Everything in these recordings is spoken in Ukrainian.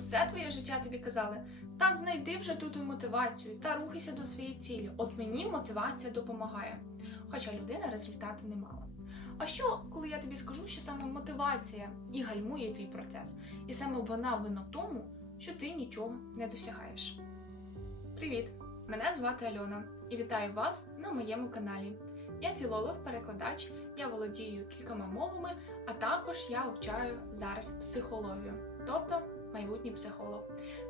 усе твоє життя тобі казали, та знайди вже тут мотивацію, та рухайся до своєї цілі. От мені мотивація допомагає. Хоча людина результату не мала. А що, коли я тобі скажу, що саме мотивація і гальмує твій процес, і саме вона винна тому, що ти нічого не досягаєш? Привіт! Мене звати Альона і вітаю вас на моєму каналі. Я філолог-перекладач, я володію кількома мовами, а також я вивчаю зараз психологію, тобто майбутній психолог.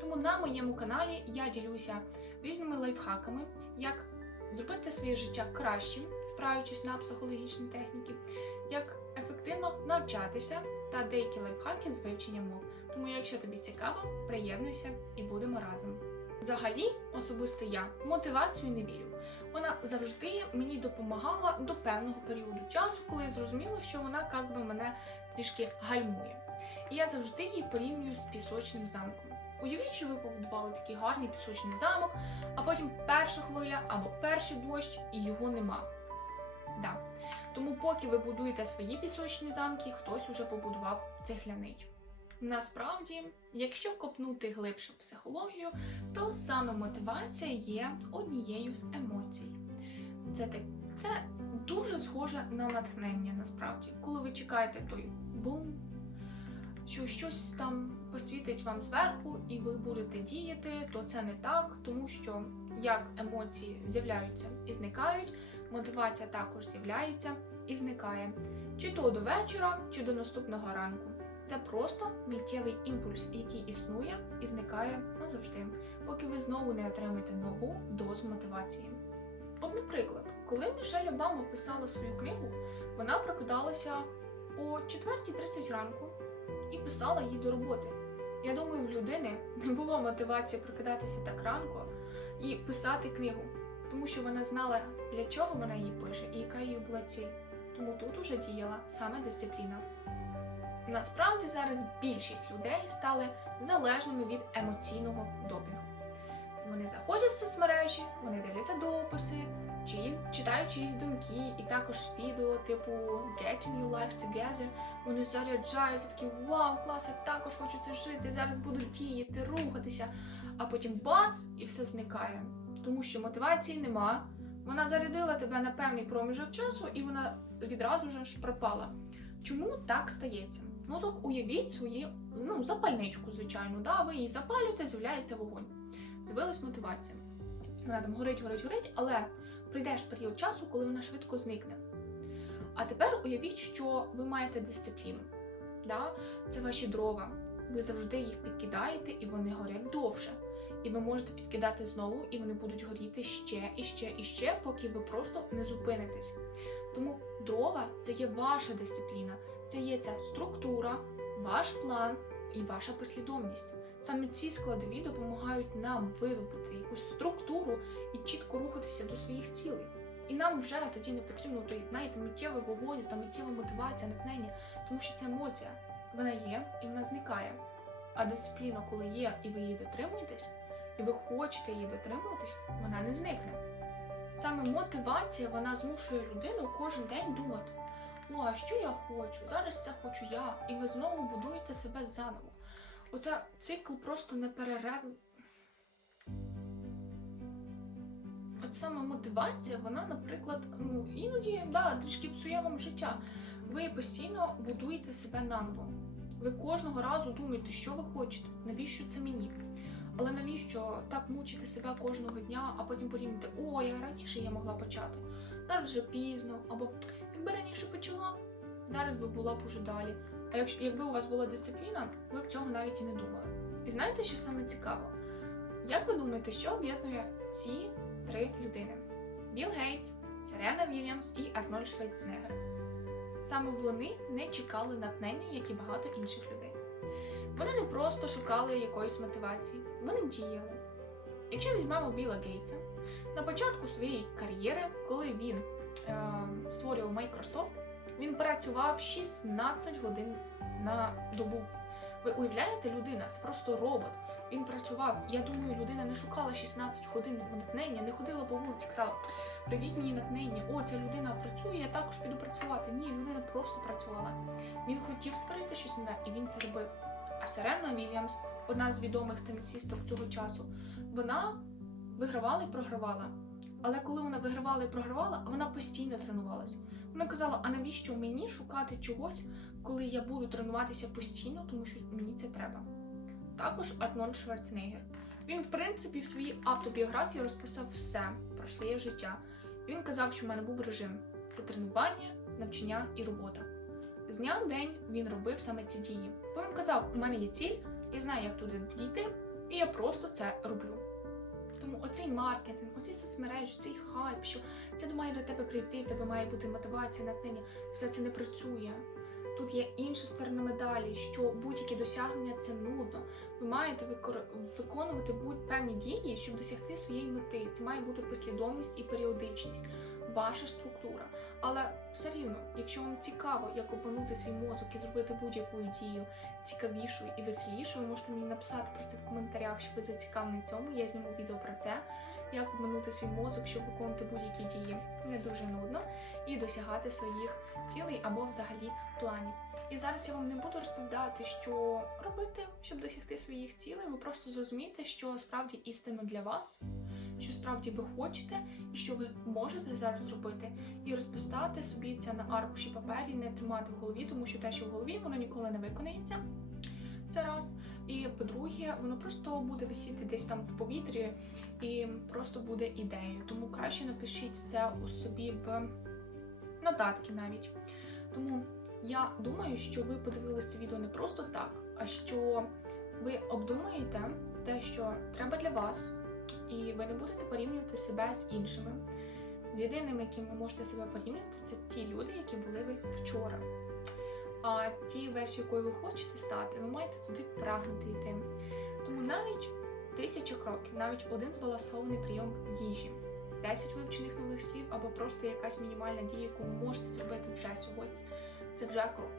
Тому на моєму каналі я ділюся різними лайфхаками, як зробити своє життя кращим, спираючись на психологічні техніки, як ефективно навчатися та деякі лайфхаки з вивчення мов. Тому, якщо тобі цікаво, приєднуйся і будемо разом. Взагалі, особисто я мотивацію не вірю. Вона завжди мені допомагала до певного періоду часу, коли я зрозуміла, що вона як би мене трішки гальмує. І я завжди її порівнюю з пісочним замком. Уявіть, що ви побудували такий гарний пісочний замок, а потім перша хвиля або перший дощ, і його нема. Да. Тому, поки ви будуєте свої пісочні замки, хтось уже побудував цегляний. Насправді, якщо копнути глибше в психологію, то саме мотивація є однією з емоцій. Це, так, це дуже схоже на натхнення насправді. Коли ви чекаєте той бум, що щось там посвітить вам зверху, і ви будете діяти, то це не так, тому що як емоції з'являються і зникають, мотивація також з'являється і зникає. Чи то до вечора, чи до наступного ранку. Це просто миттєвий імпульс, який існує і зникає назавжди, поки ви знову не отримаєте нову дозу мотивації. От, наприклад, коли Мішель Обама писала свою книгу, вона прокидалася о 4.30 ранку і писала її до роботи. Я думаю, в людини не було мотивації прокидатися так ранку і писати книгу, тому що вона знала, для чого вона її пише і яка її була ціль. Тому тут уже діяла саме дисципліна. Насправді зараз більшість людей стали залежними від емоційного допінгу. Вони заходять в соцмережі, вони дивляться дописи, чиїсь, читають чиїсь думки, і також відео типу Getting Your Life Together. Вони заряджаються, такі вау, клас, я також хочу це жити, зараз буду діяти, рухатися. А потім бац, і все зникає. Тому що мотивації нема. Вона зарядила тебе на певний проміжок часу, і вона відразу ж пропала. Чому так стається? Ну так уявіть свої ну, запальничку, звичайно. Да? Ви її запалюєте, з'являється вогонь. З'явилась мотивація. Вона там горить, горить, горить, але прийде ж період часу, коли вона швидко зникне. А тепер уявіть, що ви маєте дисципліну. Да? Це ваші дрова. Ви завжди їх підкидаєте, і вони горять довше. І ви можете підкидати знову, і вони будуть горіти ще і ще і ще, поки ви просто не зупинитесь. Тому дрова це є ваша дисципліна, це є ця структура, ваш план і ваша послідовність. Саме ці складові допомагають нам видобути якусь структуру і чітко рухатися до своїх цілей. І нам вже тоді не потрібно той, знаєте, миттєвий вогонь, та миттєва мотивація, натхнення, тому що це емоція. Вона є і вона зникає. А дисципліна, коли є, і ви її дотримуєтесь, і ви хочете її дотримуватись, вона не зникне. Саме мотивація вона змушує людину кожен день думати: о, а що я хочу? Зараз це хочу я. І ви знову будуєте себе заново. Оця цикл просто не перерив. От саме мотивація, вона, наприклад, ну іноді да, трішки псує вам життя. Ви постійно будуєте себе наново. Ви кожного разу думаєте, що ви хочете, навіщо це мені. Але навіщо так мучити себе кожного дня, а потім подумати, о, я раніше я могла почати. Зараз вже пізно, або якби раніше почала, зараз би була б уже далі. А якщо якби у вас була дисципліна, ви б цього навіть і не думали. І знаєте, що саме цікаво? Як ви думаєте, що об'єднує ці три людини: Білл Гейтс, Серена Вільямс і Арнольд Швейцнегер? Саме вони не чекали натхнення, як і багато інших людей. Вони не просто шукали якоїсь мотивації, вони діяли. Якщо візьмемо Біла Гейтса, на початку своєї кар'єри, коли він е, створював Microsoft, він працював 16 годин на добу. Ви уявляєте, людина це просто робот. Він працював. Я думаю, людина не шукала 16 годин натхнення, не ходила по вулиці, казала, прийдіть мені натхнення, о, ця людина працює, я також піду працювати. Ні, людина просто працювала. Він хотів створити щось нове, і він це робив. А Серена Вільямс одна з відомих тенісісток цього часу, вона вигравала і програвала. Але коли вона вигравала і програвала, вона постійно тренувалась. Вона казала: а навіщо мені шукати чогось, коли я буду тренуватися постійно, тому що мені це треба. Також Арнольд Шварценеггер. Він, в принципі, в своїй автобіографії розписав все про своє життя. Він казав, що в мене був режим: це тренування, навчання і робота. З дня в день він робив саме ці дії. Бо він казав: у мене є ціль, я знаю, як туди дійти, і я просто це роблю. Тому оцей маркетинг, оці соцмережі, цей хайп, що це має до тебе прийти, в тебе має бути мотивація, натхнення, все це не працює. Тут є інша сторона медалі, що будь-які досягнення це нудно. Ви маєте виконувати будь певні дії, щоб досягти своєї мети. Це має бути послідовність і періодичність, ваша структура. Але все рівно, якщо вам цікаво, як опанути свій мозок і зробити будь-яку дію цікавішою і веселішою, можете мені написати про це в коментарях, що ви зацікавлені цьому. Я зніму відео про це, як обманути свій мозок, щоб виконувати будь-які дії не дуже нудно і досягати своїх цілей або взагалі планів. І зараз я вам не буду розповідати, що робити, щоб досягти своїх цілей. Ви просто зрозумієте, що справді істинно для вас, що справді ви хочете, і що ви можете зараз зробити, і розписати собі це на аркуші папері, не тримати в голові, тому що те, що в голові, воно ніколи не виконається. Це раз. І по-друге, воно просто буде висіти десь там в повітрі і просто буде ідеєю. Тому краще напишіть це у собі в нотатки навіть. Тому я думаю, що ви подивилися відео не просто так, а що ви обдумаєте те, що треба для вас, і ви не будете порівнювати себе з іншими. З єдиними, яким ви можете себе порівнювати, це ті люди, які були ви вчора. А ті версії, якою ви хочете стати, ви маєте туди прагнути йти. Тому навіть тисяча кроків, навіть один збалансований прийом їжі, 10 вивчених нових слів або просто якась мінімальна дія, яку ви можете зробити вже сьогодні. Це вже крок.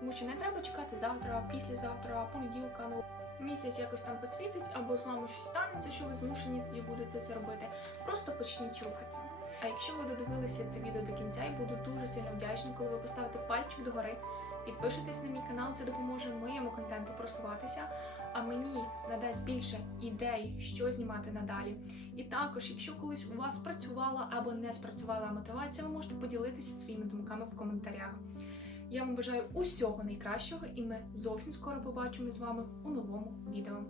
Тому що не треба чекати завтра, післязавтра, понеділка, ну місяць якось там посвітить, або з вами щось станеться, що ви змушені тоді будете це робити. Просто почніть рухатися. А якщо ви додивилися це відео до кінця, я буду дуже сильно вдячна, коли ви поставите пальчик догори, підпишетесь на мій канал, це допоможе моєму контенту просуватися, а мені надасть більше ідей, що знімати надалі. І також, якщо колись у вас спрацювала або не спрацювала мотивація, ви можете поділитися своїми думками в коментарях. Я вам бажаю усього найкращого, і ми зовсім скоро побачимо з вами у новому відео.